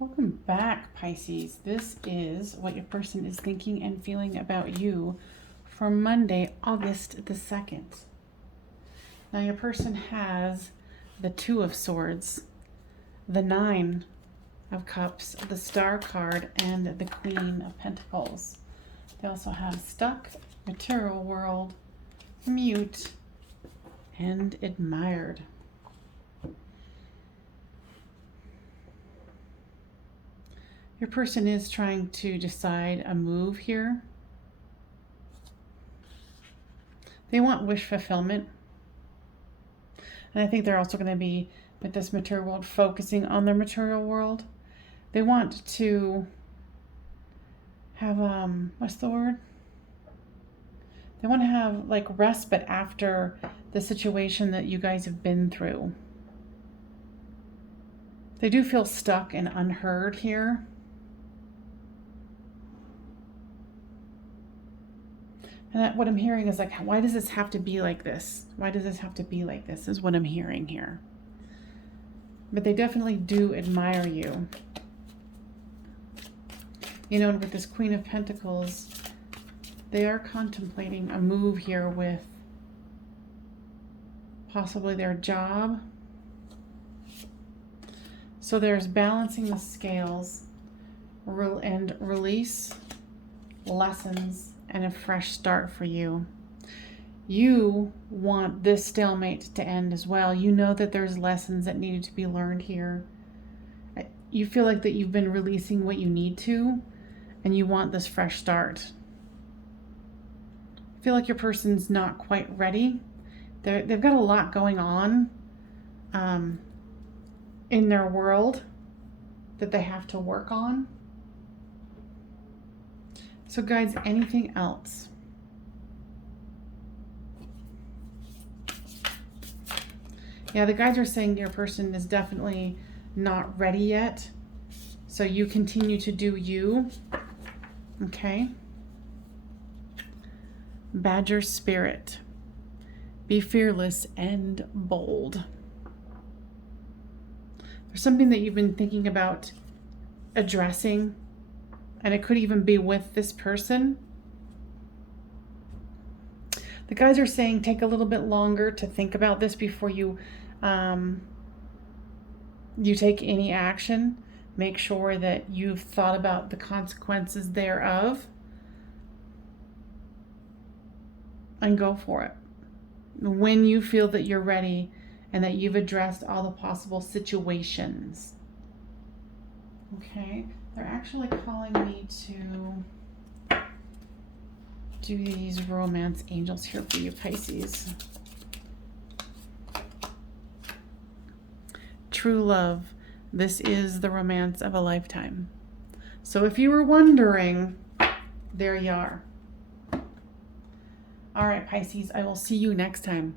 Welcome back, Pisces. This is what your person is thinking and feeling about you for Monday, August the 2nd. Now, your person has the Two of Swords, the Nine of Cups, the Star card, and the Queen of Pentacles. They also have Stuck, Material World, Mute, and Admired. Your person is trying to decide a move here. They want wish fulfillment. And I think they're also going to be, with this material world, focusing on their material world. They want to have, what's the word? They want to have like respite after the situation that you guys have been through. They do feel stuck and unheard here. And what I'm hearing is like, why does this have to be like this? Why does this have to be like this is what I'm hearing here. But they definitely do admire you. You know, and with this Queen of Pentacles, they are contemplating a move here with possibly their job. So there's balancing the scales and release, lessons, and a fresh start for you. You want this stalemate to end as well. You know that there's lessons that needed to be learned here. You feel like that you've been releasing what you need to, and you want this fresh start. I feel like your person's not quite ready. They've got a lot going on in their world that they have to work on. So guys, anything else? Yeah, the guides are saying your person is definitely not ready yet. So you continue to do you. Okay. Badger spirit. Be fearless and bold. There's something that you've been thinking about addressing. And it could even be with this person. The guys are saying take a little bit longer to think about this before you take any action. Make sure that you've thought about the consequences thereof. And go for it. When you feel that you're ready and that you've addressed all the possible situations. Okay. They're actually calling me to do these romance angels here for you, Pisces. True love. This is the romance of a lifetime. So if you were wondering, there you are. All right, Pisces, I will see you next time.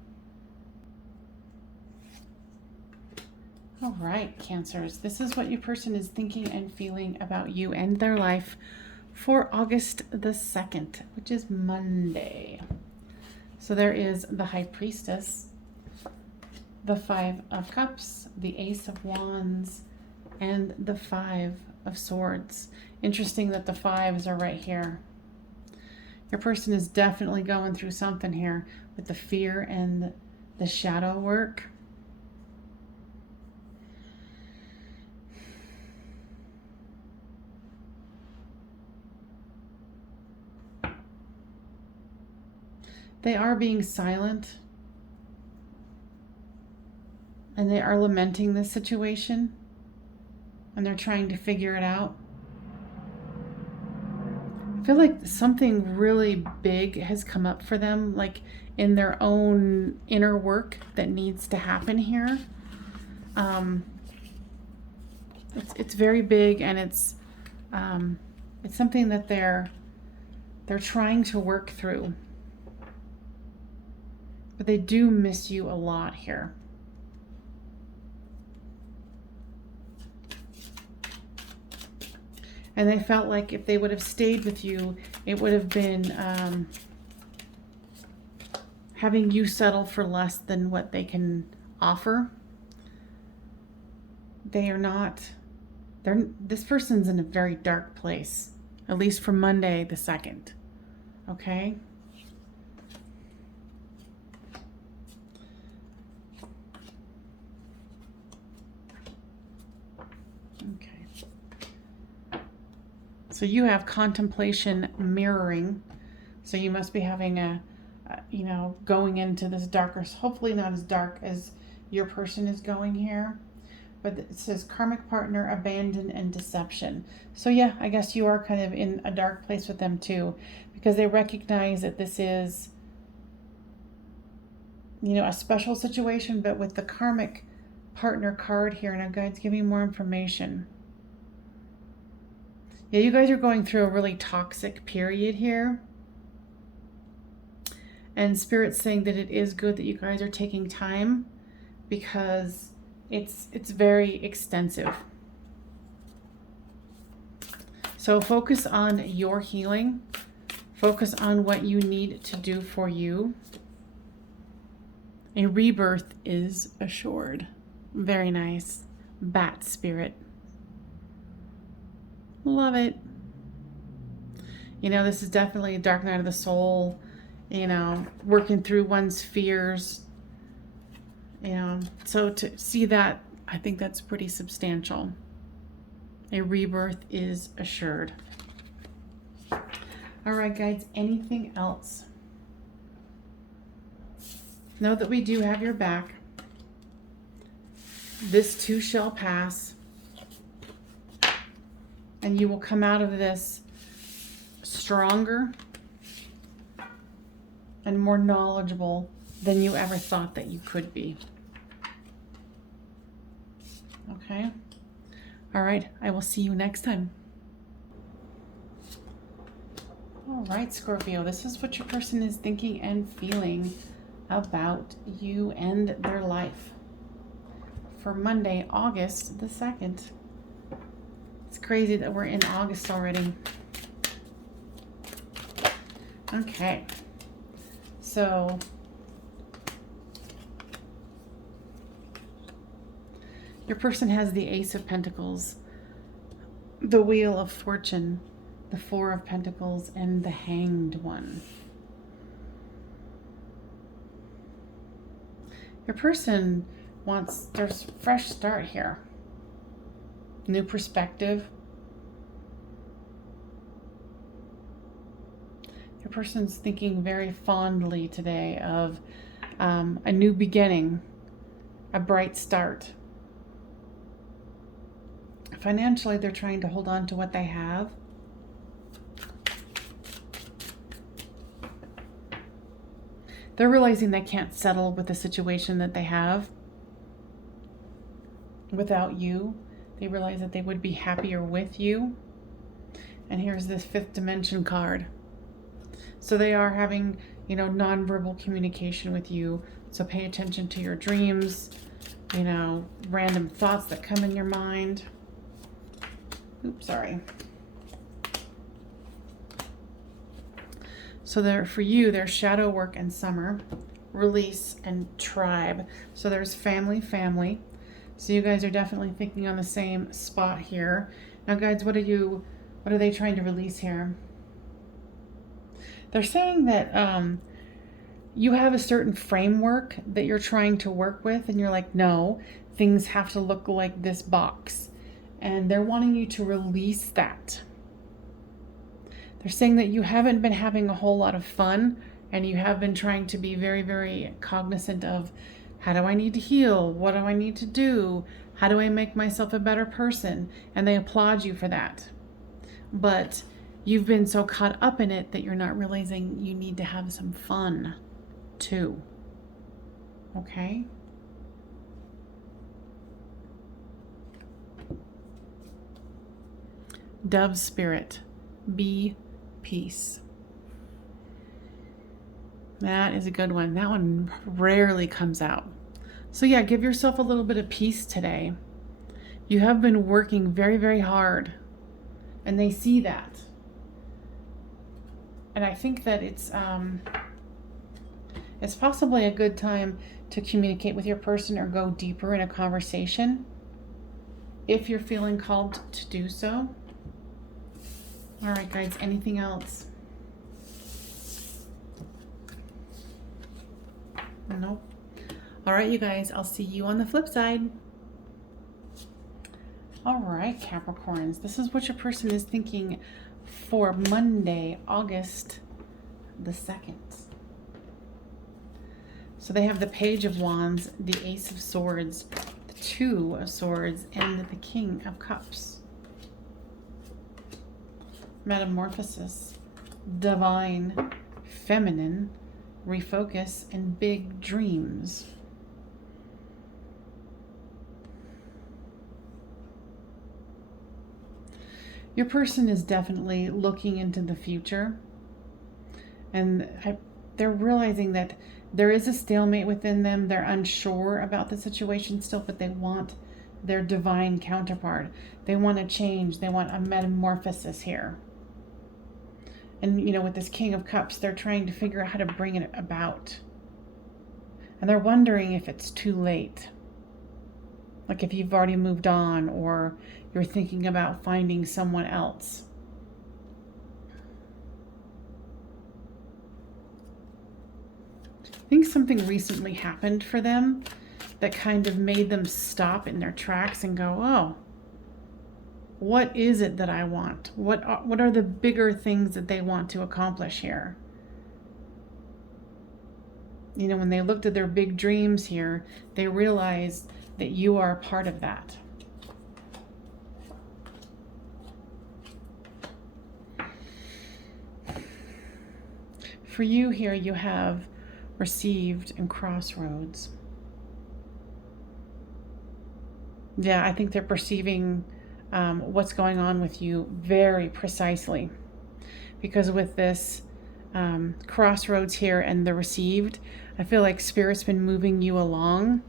All right, Cancers, this is what your person is thinking and feeling about you and their life for August the 2nd, which is Monday. So there is the High Priestess, the Five of Cups, the Ace of Wands, and the Five of Swords. Interesting that the fives are right here. Your person is definitely going through something here with the fear and the shadow work. They are being silent, and they are lamenting this situation, and they're trying to figure it out. I feel like something really big has come up for them, like in their own inner work that needs to happen here. It's very big, and it's something that they're trying to work through. But they do miss you a lot here. And they felt like if they would have stayed with you, it would have been having you settle for less than what they can offer. They are not This person's in a very dark place, at least for Monday the 2nd. Okay? Okay. So you have contemplation mirroring. So you must be having going into this darker, hopefully not as dark as your person is going here. But it says karmic partner, abandon, and deception. So yeah, I guess you are kind of in a dark place with them too, because they recognize that this is, a special situation. But with the karmic partner card here, now guys, give me more information. Yeah, you guys are going through a really toxic period here. And Spirit's saying that it is good that you guys are taking time, because it's very extensive. So focus on your healing. Focus on what you need to do for you. A rebirth is assured. Very nice. Bat spirit. Love it. This is definitely a dark night of the soul. Working through one's fears. So to see that, I think that's pretty substantial. A rebirth is assured. All right, guys, anything else? Know that we do have your back. This too shall pass. And you will come out of this stronger and more knowledgeable than you ever thought that you could be. Okay? All right, I will see you next time. All right, Scorpio, this is what your person is thinking and feeling about you and their life for Monday, August the 2nd. It's crazy that we're in August already. Okay. So your person has the Ace of Pentacles, the Wheel of Fortune, the Four of Pentacles, and the Hanged One. Your person there's a fresh start here. New perspective. Your person's thinking very fondly today of a new beginning, a bright start. Financially, they're trying to hold on to what they have. They're realizing they can't settle with the situation that they have without you. They realize that they would be happier with you. And here's this fifth dimension card. So they are having, nonverbal communication with you. So pay attention to your dreams, random thoughts that come in your mind. Oops, sorry. So for you, there's shadow work and summer, release and tribe. So there's family. So you guys are definitely thinking on the same spot here. Now, guys, what are they trying to release here? They're saying that you have a certain framework that you're trying to work with, and you're like, no, things have to look like this box. And they're wanting you to release that. They're saying that you haven't been having a whole lot of fun, and you have been trying to be very, very cognizant of, how do I need to heal? What do I need to do? How do I make myself a better person? And they applaud you for that. But you've been so caught up in it that you're not realizing you need to have some fun too. Okay? Dove spirit, be peace. That is a good one. That one rarely comes out. So yeah, give yourself a little bit of peace today. You have been working very, very hard, and they see that. And I think that it's possibly a good time to communicate with your person or go deeper in a conversation. if you're feeling called to do so. All right, guys, anything else? Nope. All right, you guys, I'll see you on the flip side. All right, Capricorns, this is what your person is thinking for Monday, August the 2nd. So they have the Page of Wands, the Ace of Swords, the Two of Swords, and the King of Cups. Metamorphosis, divine, feminine, refocus, and big dreams. Your person is definitely looking into the future, and they're realizing that there is a stalemate within them. They're unsure about the situation still, but they want their divine counterpart. They want to change. They want a metamorphosis here. And, you know, with this King of Cups, they're trying to figure out how to bring it about. And they're wondering if it's too late. Like if you've already moved on, or you're thinking about finding someone else. I think something recently happened for them that kind of made them stop in their tracks and go, oh, what is it that I want? What are the bigger things that they want to accomplish here? You know, when they looked at their big dreams here, they realized that you are a part of that. For you here, you have received and crossroads. Yeah, I think they're perceiving what's going on with you very precisely. Because with this crossroads here and the received, I feel like Spirit's been moving you along.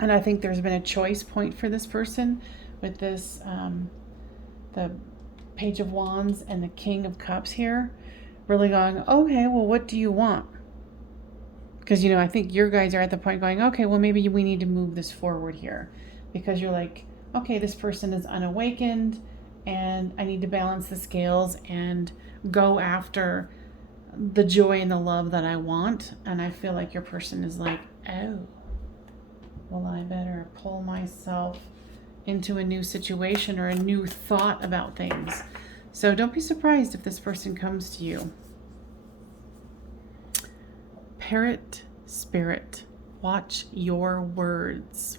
And I think there's been a choice point for this person with this, the Page of Wands and the King of Cups here. Really going, okay, well, what do you want? Because, you know, I think your guys are at the point going, okay, well, maybe we need to move this forward here. Because you're like, okay, this person is unawakened and I need to balance the scales and go after the joy and the love that I want. And I feel like your person is like, oh, well, I better pull myself into a new situation or a new thought about things. So don't be surprised if this person comes to you. Parrot Spirit, watch your words.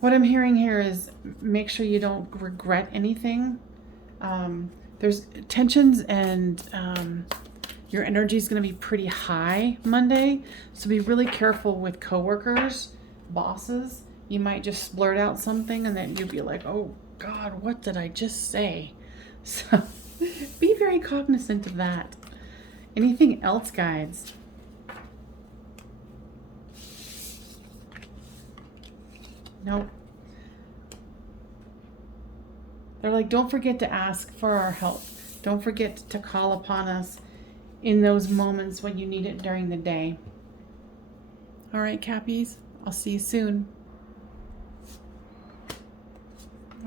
What I'm hearing here is make sure you don't regret anything. There's tensions and your energy is going to be pretty high Monday. So be really careful with coworkers, bosses. You might just blurt out something and then you'll be like, oh God, what did I just say? So be very cognizant of that. Anything else, guides? Nope. They're like, don't forget to ask for our help. Don't forget to call upon us in those moments when you need it during the day. All right, Cappies, I'll see you soon.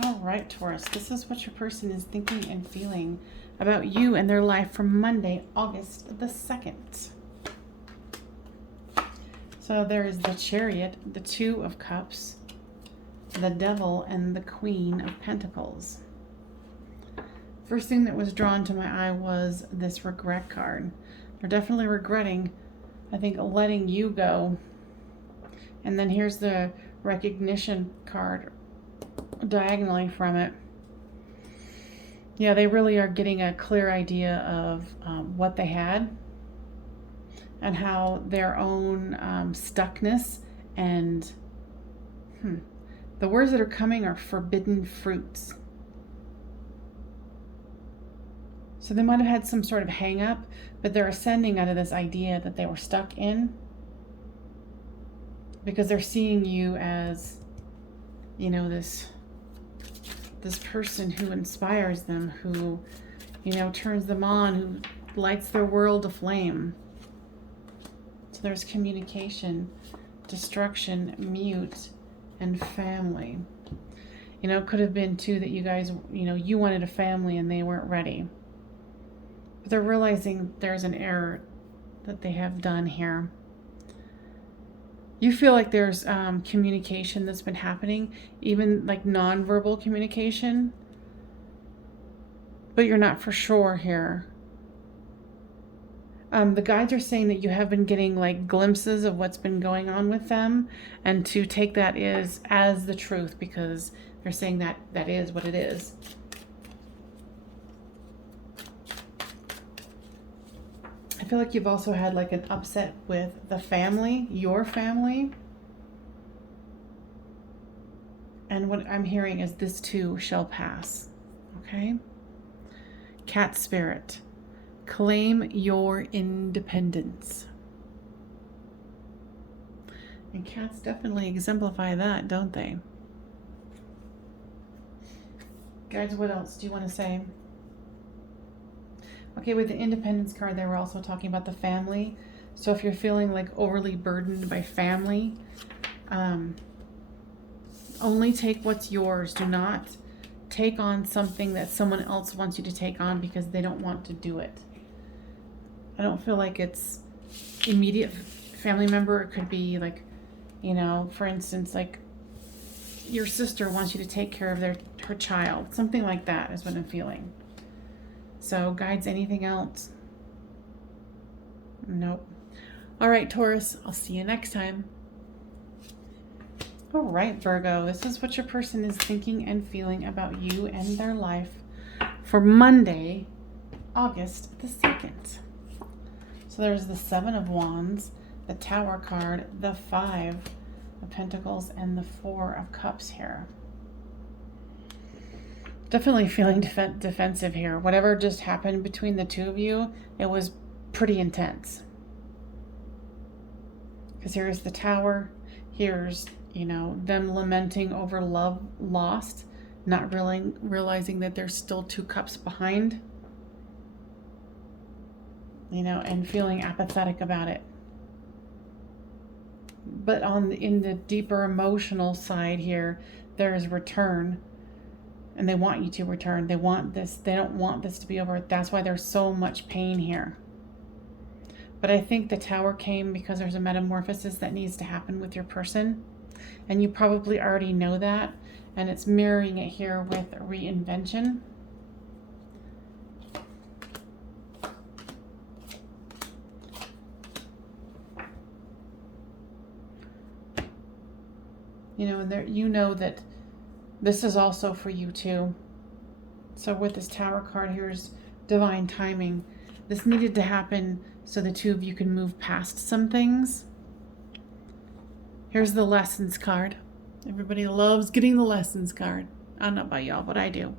All right, Taurus, this is what your person is thinking and feeling about you and their life from Monday, August the 2nd. So there is the Chariot, the Two of Cups, the Devil, and the Queen of Pentacles. First thing that was drawn to my eye was this regret card. They're definitely regretting, I think, letting you go. And then here's the recognition card diagonally from it. Yeah, they really are getting a clear idea of what they had and how their own stuckness and the words that are coming are forbidden fruits. So they might have had some sort of hang up, but they're ascending out of this idea that they were stuck in because they're seeing you as, you know, this person who inspires them, who, you know, turns them on, who lights their world aflame. So there's communication, destruction, mute, and family. You know, it could have been too that you guys, you know, you wanted a family and they weren't ready. But they're realizing there's an error that they have done here. You feel like there's communication that's been happening, even like nonverbal communication, but you're not for sure here. The guides are saying that you have been getting like glimpses of what's been going on with them, and to take that as the truth, because they're saying that that is what it is. I feel like you've also had like an upset with the family, your family. And what I'm hearing is this too shall pass. Okay? Cat spirit. Claim your independence. And cats definitely exemplify that, don't they? Guys, what else do you want to say? Okay, with the independence card, they were also talking about the family. So if you're feeling like overly burdened by family, only take what's yours. Do not take on something that someone else wants you to take on because they don't want to do it. I don't feel like it's immediate family member. It could be like, you know, for instance, like your sister wants you to take care of her child. Something like that is what I'm feeling. So guides, anything else? Nope. All right, Taurus, I'll see you next time. All right, Virgo, this is what your person is thinking and feeling about you and their life for Monday, August the 2nd. So there's the 7 of Wands, the Tower card, the 5 of Pentacles, and the 4 of Cups here. Definitely feeling defensive here. Whatever just happened between the two of you, it was pretty intense. Because here's the Tower. Here's, you know, them lamenting over love lost, not realizing that there's still 2 cups behind. You know, and feeling apathetic about it. But in the deeper emotional side here, there is return. And they want you to return. They want this. They don't want this to be over. That's why there's so much pain here. But I think the Tower came because there's a metamorphosis that needs to happen with your person. And you probably already know that. And it's mirroring it here with reinvention. You know, and there, you know that this is also for you too. So with this Tower card, here's divine timing. This needed to happen so the two of you can move past some things. Here's the lessons card. Everybody loves getting the lessons card. I don't know about y'all, but I do.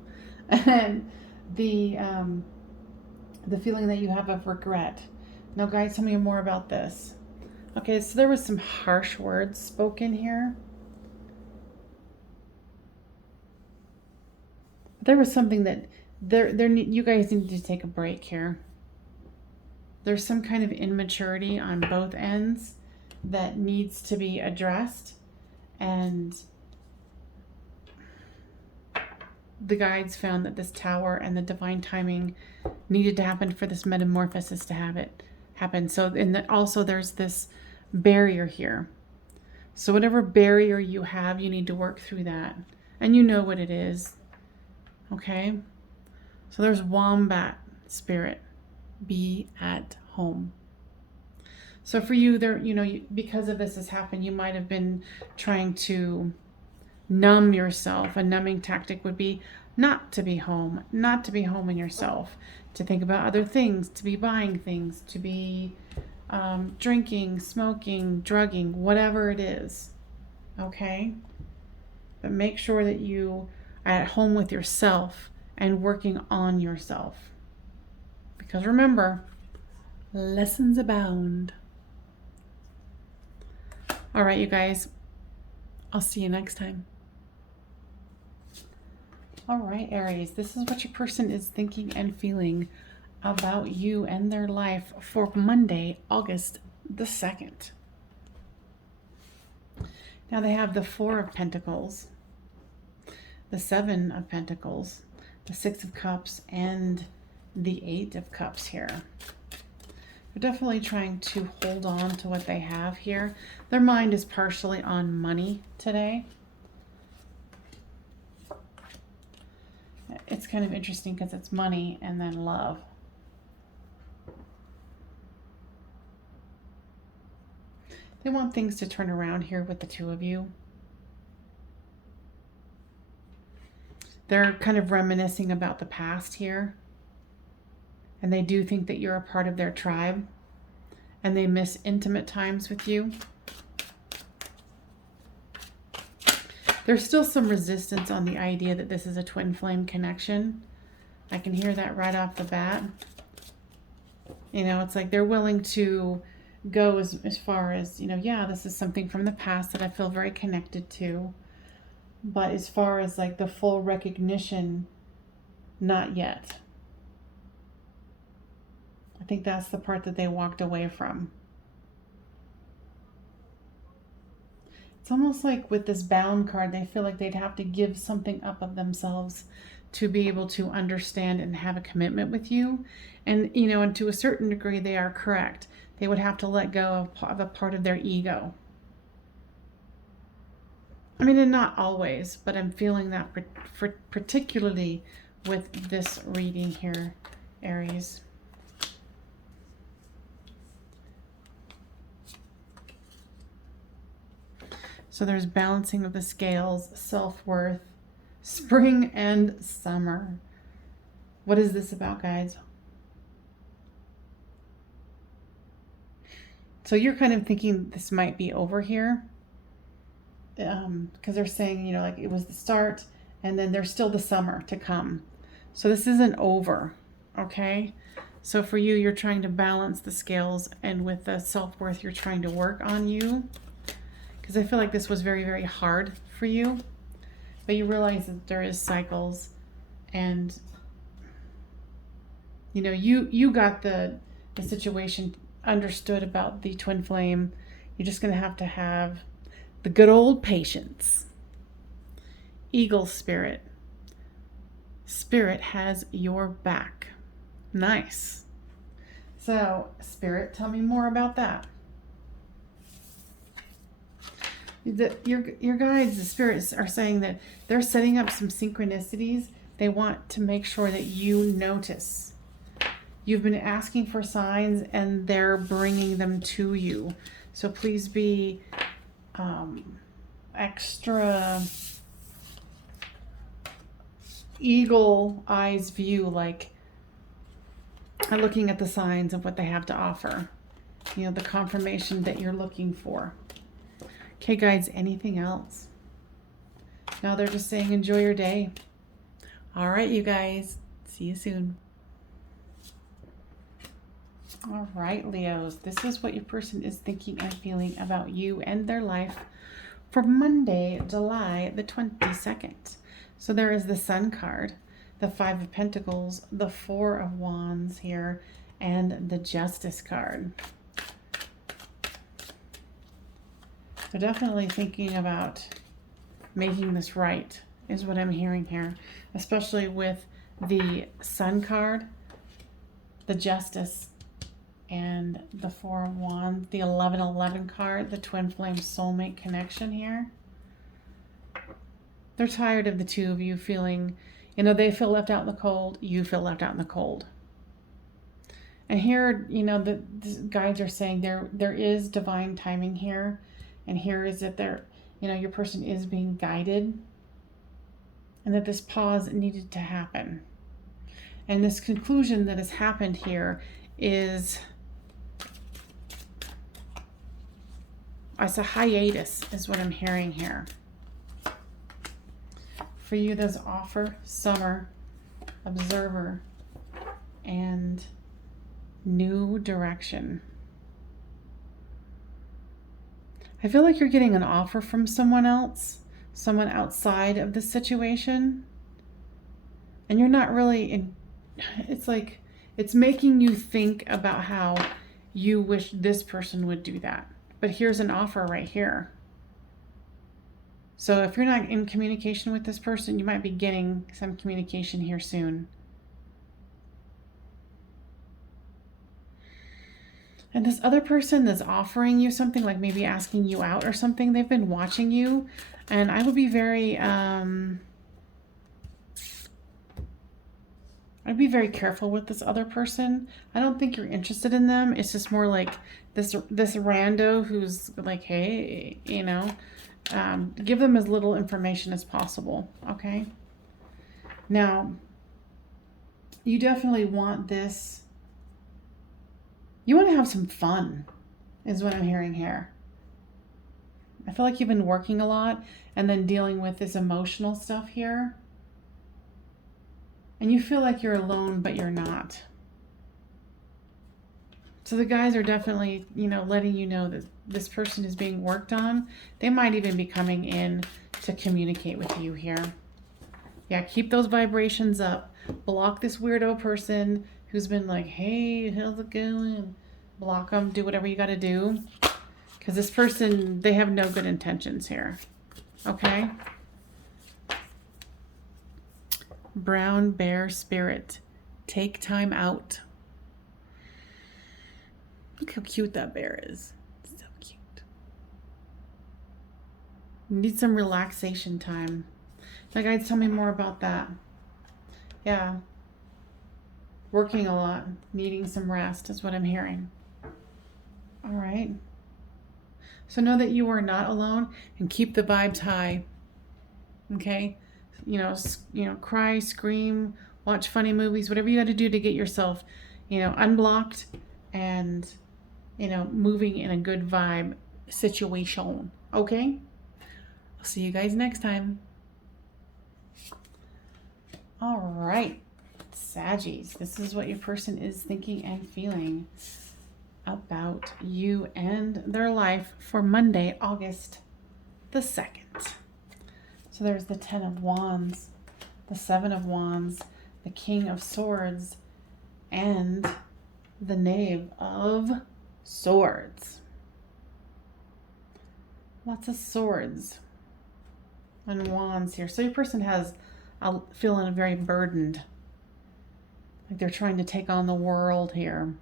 And the feeling that you have of regret. Now, guys, tell me more about this. Okay, so there was some harsh words spoken here. There was something that you guys need to take a break here. There's some kind of immaturity on both ends that needs to be addressed, and the guides found that this Tower and the divine timing needed to happen for this metamorphosis to have it happen. So, also there's this barrier here. So whatever barrier you have, you need to work through that, and you know what it is. Okay, so there's Wombat spirit, be at home. So for you, there, you know, because of this has happened, you might have been trying to numb yourself. A numbing tactic would be not to be home in yourself, to think about other things, to be buying things, to be drinking, smoking, drugging, whatever it is. Okay, but make sure that you at home with yourself and working on yourself. Because remember, lessons abound. All right, you guys, I'll see you next time. All right, Aries, this is what your person is thinking and feeling about you and their life for Monday, August the 2nd. Now they have the Four of Pentacles, the Seven of Pentacles, the Six of Cups, and the Eight of Cups here. They're definitely trying to hold on to what they have here. Their mind is partially on money today. It's kind of interesting because it's money and then love. They want things to turn around here with the two of you. They're kind of reminiscing about the past here. And they do think that you're a part of their tribe. And they miss intimate times with you. There's still some resistance on the idea that this is a twin flame connection. I can hear that right off the bat. You know, it's like they're willing to go as far as, you know, yeah, this is something from the past that I feel very connected to. But as far as like the full recognition, not yet. I think that's the part that they walked away from. It's almost like with this bound card, they feel like they'd have to give something up of themselves to be able to understand and have a commitment with you. And, you know, and to a certain degree, they are correct. They would have to let go of a part of their ego. I mean, and not always, but I'm feeling that particularly with this reading here, Aries. So there's balancing of the scales, self-worth, spring and summer. What is this about, guys? So you're kind of thinking this might be over here. Because they're saying, you know, like it was the start and then there's still the summer to come. So this isn't over, okay? So for you, you're trying to balance the scales, and with the self-worth, you're trying to work on you. Because I feel like this was very, very hard for you. But you realize that there is cycles, and you know, you got the situation understood about the twin flame. You're just going to have the good old patience. Eagle spirit. Spirit has your back. Nice. So, Spirit, tell me more about that. Your guides, the spirits, are saying that they're setting up some synchronicities. They want to make sure that you notice. You've been asking for signs, and they're bringing them to you. So please be extra eagle eyes view, like looking at the signs of what they have to offer. You know, the confirmation that you're looking for. Okay, guides, anything else? No, they're just saying enjoy your day. All right, you guys. See you soon. All right, Leos. This is what your person is thinking and feeling about you and their life for Monday, July the 22nd. So there is the Sun card, the Five of Pentacles, the Four of Wands here, and the Justice card. So definitely thinking about making this right is what I'm hearing here, especially with the Sun card, the Justice, and the Four of Wands, the 1111 card, the twin flame soulmate connection here. They're tired of the two of you feeling, you know, they feel left out in the cold, you feel left out in the cold. And here, you know, the guides are saying there is divine timing here. And here is that you know, your person is being guided, and that this pause needed to happen. And this conclusion that has happened here is, it's a hiatus is what I'm hearing here. For you, there's offer, summer, observer, and new direction. I feel like you're getting an offer from someone else, someone outside of the situation. And you're not really it's like, it's making you think about how you wish this person would do that. But here's an offer right here. So if you're not in communication with this person, you might be getting some communication here soon. And this other person that's offering you something, like maybe asking you out or something, they've been watching you. And I would be very, I'd be very careful with this other person. I don't think you're interested in them. It's just more like this rando who's like, hey, you know, give them as little information as possible, okay? Now, you definitely want this. You want to have some fun, is what I'm hearing here. I feel like you've been working a lot and then dealing with this emotional stuff here. And you feel like you're alone, but you're not. So the guys are definitely, you know, letting you know that this person is being worked on. They might even be coming in to communicate with you here. Yeah, keep those vibrations up. Block this weirdo person who's been like, hey, how's it going? Block them, do whatever you got to do. Because this person, they have no good intentions here. Okay? Brown bear spirit. Take time out. Look how cute that bear is. So cute. Need some relaxation time. Now, guys, tell me more about that. Yeah. Working a lot. Needing some rest is what I'm hearing. All right. So know that you are not alone and keep the vibes high. Okay? You know, cry, scream, watch funny movies, whatever you got to do to get yourself, you know, unblocked and, you know, moving in a good vibe situation. Okay? I'll see you guys next time. All right. Saggies, this is what your person is thinking and feeling about you and their life for Monday, August the 2nd. So there's the 10 of Wands, the 7 of Wands, the King of Swords, and the Knave of Swords. Lots of swords and wands here. So your person has feeling very burdened. Like they're trying to take on the world here.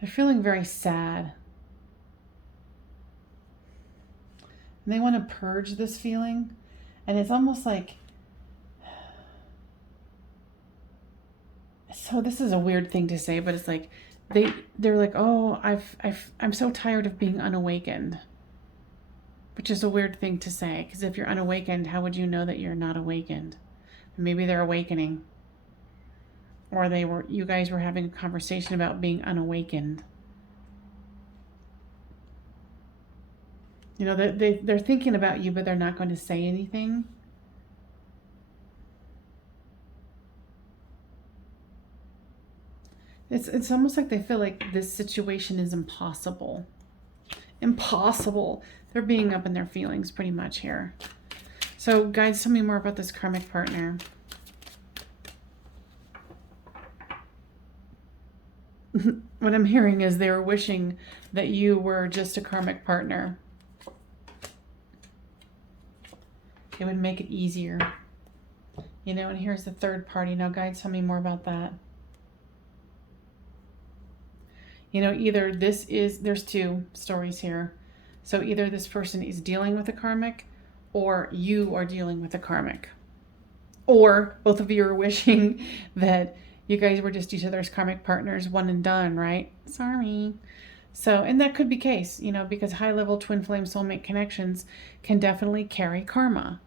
They're feeling very sad. And they want to purge this feeling. And it's almost like, so this is a weird thing to say, but it's like they're like, oh, I'm so tired of being unawakened. Which is a weird thing to say, because if you're unawakened, how would you know that you're not awakened? Maybe they're awakening. Or you guys were having a conversation about being unawakened. You know, they're thinking about you, but they're not going to say anything. It's almost like they feel like this situation is impossible. Impossible. They're being up in their feelings pretty much here. So, guys, tell me more about this karmic partner. What I'm hearing is they were wishing that you were just a karmic partner. It would make it easier. You know, and here's the third party. Now, guys, tell me more about that. You know, either there's two stories here. So either this person is dealing with a karmic or you are dealing with a karmic. Or both of you are wishing that you guys were just each other's karmic partners, one and done, right? Sorry. So, and that could be case, you know, because high-level twin flame soulmate connections can definitely carry karma.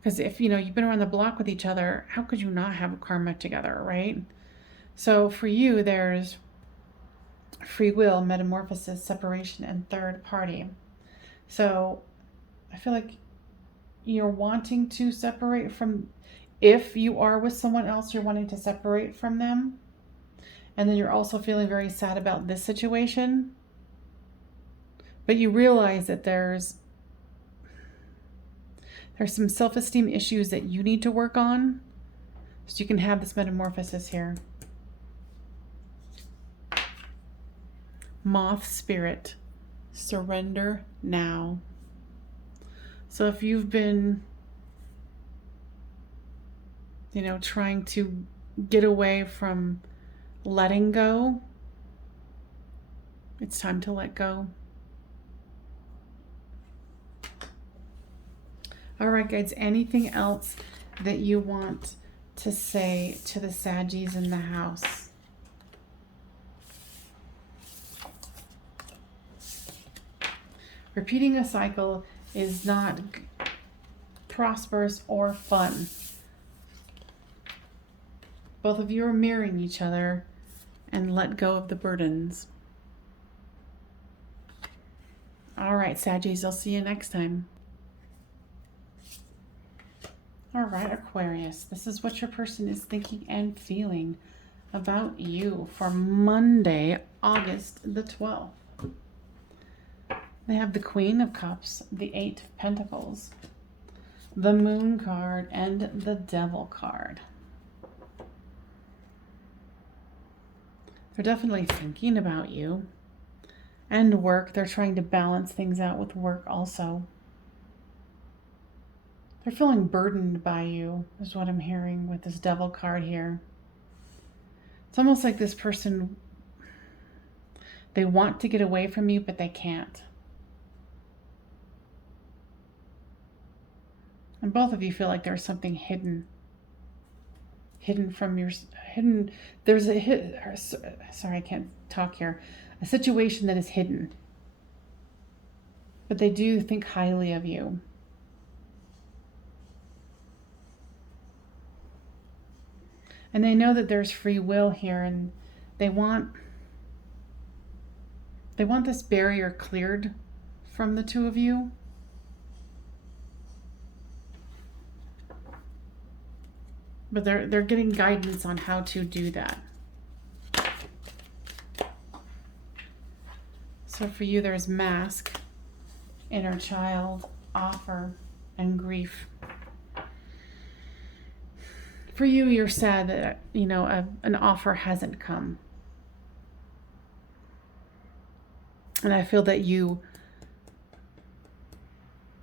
Because if, you know, you've been around the block with each other, how could you not have karma together, right? So for you, there's free will, metamorphosis, separation, and third party. So I feel like you're wanting to separate from, if you are with someone else, you're wanting to separate from them. And then you're also feeling very sad about this situation. But you realize that there's some self-esteem issues that you need to work on so you can have this metamorphosis here. Moth spirit, surrender now. So if you've been, trying to get away from letting go, it's time to let go. All right, guys, anything else that you want to say to the Saggies in the house? Repeating a cycle is not prosperous or fun. Both of you are mirroring each other, and let go of the burdens. All right, Saggies, I'll see you next time. All right, Aquarius, this is what your person is thinking and feeling about you for Monday, August the 12th. They have the Queen of Cups, the Eight of Pentacles, the Moon card, and the Devil card. They're definitely thinking about you and work. They're trying to balance things out with work also. They're feeling burdened by you, is what I'm hearing with this Devil card here. It's almost like this person, they want to get away from you, but they can't. And both of you feel like there's something hidden from your, there's sorry, I can't talk here. A situation that is hidden. But they do think highly of you. And they know that there's free will here, and they want this barrier cleared from the two of you. But they're getting guidance on how to do that. So for you, there's mask, inner child, offer, and grief. For you, you're sad that, an offer hasn't come. And I feel that you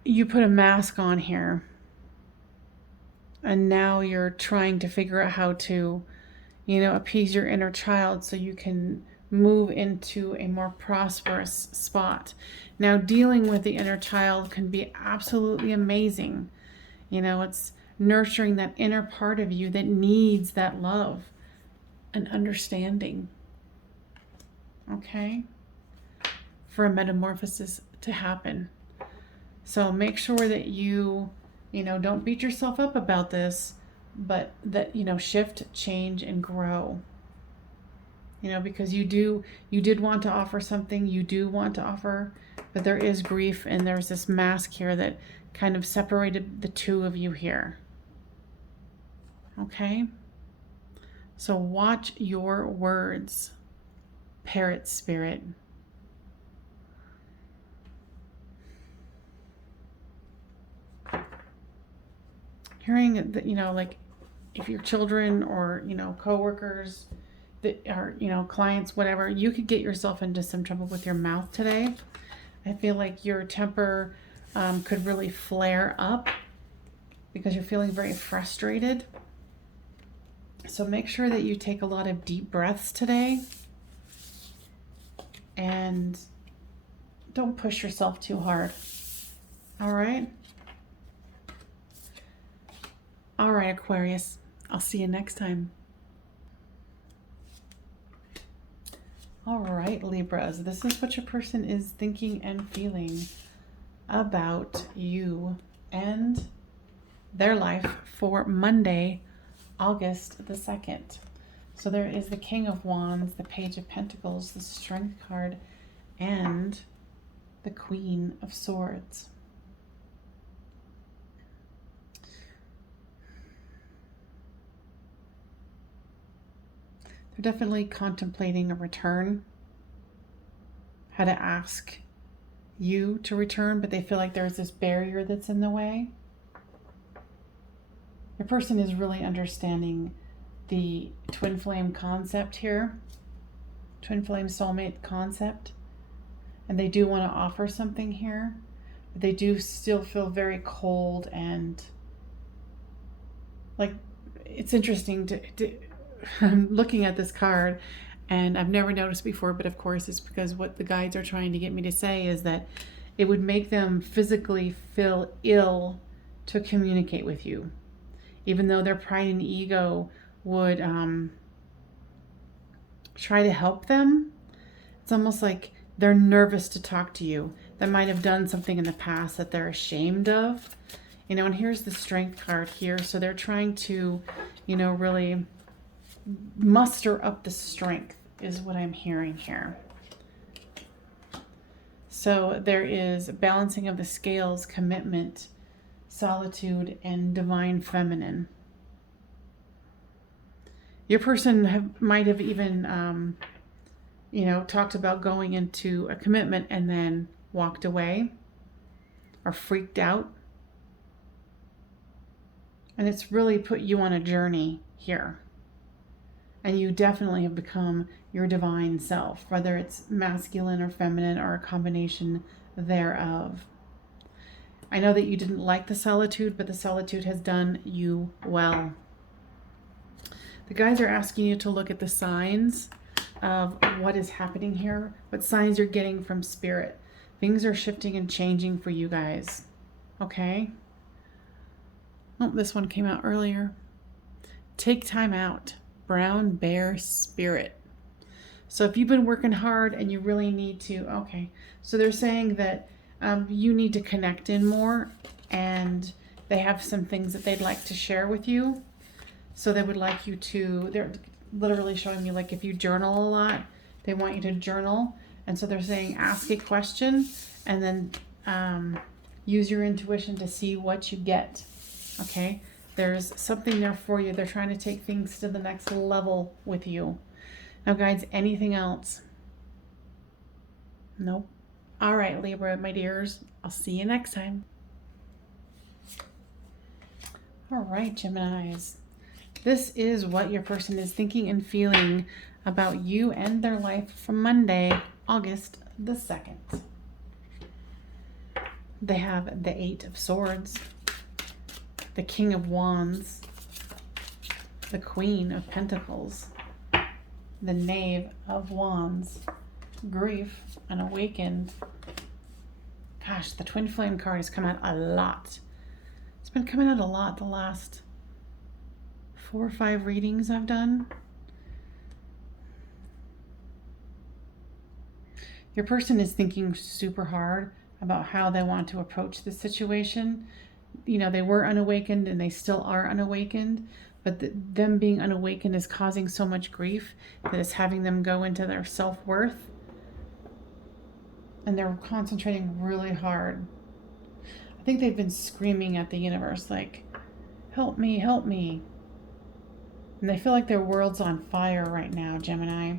put a mask on here. And now you're trying to figure out how to, appease your inner child so you can move into a more prosperous spot. Now, dealing with the inner child can be absolutely amazing. It's nurturing that inner part of you that needs that love and understanding. Okay? For a metamorphosis to happen. So make sure that you don't beat yourself up about this, but that, shift, change, and grow. Because you did want to offer something, you do want to offer, but there is grief, and there's this mask here that kind of separated the two of you here. Okay? So watch your words, parrot spirit. Hearing that, like if your children or, coworkers that are, clients, whatever, you could get yourself into some trouble with your mouth today. I feel like your temper could really flare up because you're feeling very frustrated. So make sure that you take a lot of deep breaths today and don't push yourself too hard. All right? All right, Aquarius, I'll see you next time. All right, Libras, this is what your person is thinking and feeling about you and their life for Monday, August the 2nd. So there is the King of Wands, the Page of Pentacles, the Strength card, and the Queen of Swords. They're definitely contemplating a return, how to ask you to return, but they feel like there's this barrier that's in the way. Your person is really understanding the twin flame concept here. twin flame soulmate concept. And they do want to offer something here. But they do still feel very cold and like it's interesting I'm looking at this card and I've never noticed before, but of course it's because what the guides are trying to get me to say is that it would make them physically feel ill to communicate with you. Even though their pride and ego would try to help them, it's almost like they're nervous to talk to you. They might have done something in the past that they're ashamed of. You know, and here's the strength card here. So they're trying to, you know, really muster up the strength is what I'm hearing here. So there is balancing of the scales, commitment, solitude, and divine feminine. Your person might have even, you know, talked about going into a commitment and then walked away or freaked out. And it's really put you on a journey here. And you definitely have become your divine self, whether it's masculine or feminine or a combination thereof. I know that you didn't like the solitude, but the solitude has done you well. The guides are asking you to look at the signs of what is happening here, what signs you're getting from spirit. Things are shifting and changing for you guys. Okay? Oh, this one came out earlier. Take time out. Brown bear spirit. So if you've been working hard and you really need to, okay. So they're saying that you need to connect in more, and they have some things that they'd like to share with you. So they would like you to, they're literally showing me like if you journal a lot, they want you to journal. And so they're saying ask a question and then use your intuition to see what you get. Okay? There's something there for you. They're trying to take things to the next level with you. Now, guys, anything else? Nope. All right, Libra, my dears. I'll see you next time. All right, Geminis. This is what your person is thinking and feeling about you and their life from Monday, August the 2nd. They have the 8 of Swords, the King of Wands, the Queen of Pentacles, the Knave of Wands, grief, unawakened. Gosh, the Twin Flame card has come out a lot. It's been coming out a lot the last 4 or 5 readings I've done. Your person is thinking super hard about how they want to approach this situation. You know, they were unawakened and they still are unawakened, but them being unawakened is causing so much grief that it's having them go into their self-worth. And they're concentrating really hard. I think they've been screaming at the universe like, help me, help me. And they feel like their world's on fire right now, Gemini.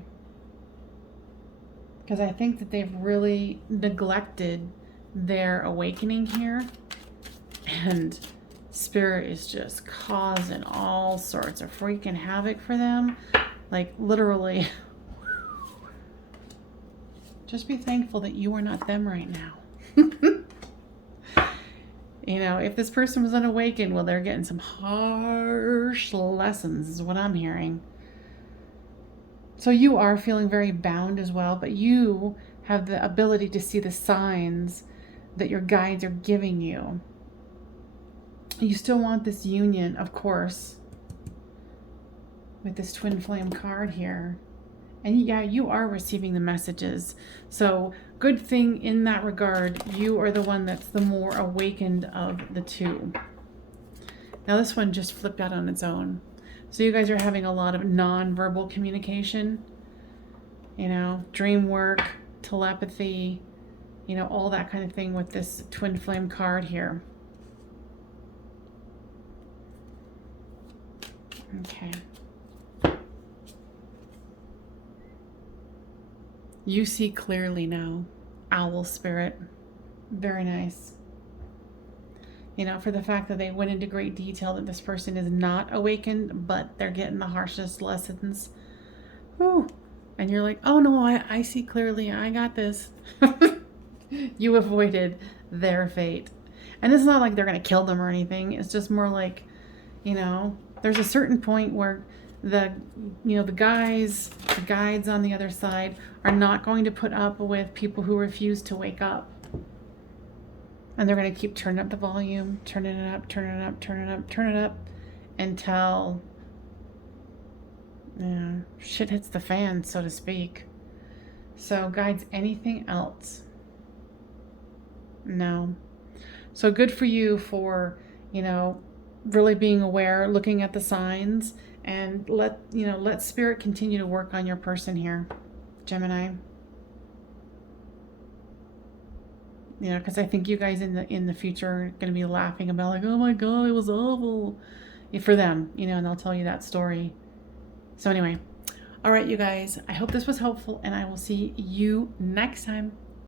Because I think that they've really neglected their awakening here. And Spirit is just causing all sorts of freaking havoc for them. Like, literally. Just be thankful that you are not them right now. You know, if this person was unawakened, well, they're getting some harsh lessons, is what I'm hearing. So you are feeling very bound as well, but you have the ability to see the signs that your guides are giving you. You still want this union, of course, with this Twin Flame card here. And yeah, you are receiving the messages. So good thing in that regard, you are the one that's the more awakened of the two. Now this one just flipped out on its own. So you guys are having a lot of non-verbal communication, you know, dream work, telepathy, you know, all that kind of thing with this Twin Flame card here. Okay. You see clearly now, Owl Spirit. Very nice. You know, for the fact that they went into great detail that this person is not awakened, but they're getting the harshest lessons. Whew. And you're like, oh no, I see clearly. I got this. You avoided their fate. And it's not like they're going to kill them or anything. It's just more like, there's a certain point where the guides on the other side are not going to put up with people who refuse to wake up. And they're going to keep turning up the volume, turning it up, turning it up, turning it up, turning it up until shit hits the fan, so to speak. So guides, anything else? No. So good for you for, really being aware, looking at the signs, and let spirit continue to work on your person here, Gemini. Because I think you guys in the future are going to be laughing about like, oh my God, it was awful for them, and they'll tell you that story. So anyway, all right, you guys, I hope this was helpful, and I will see you next time.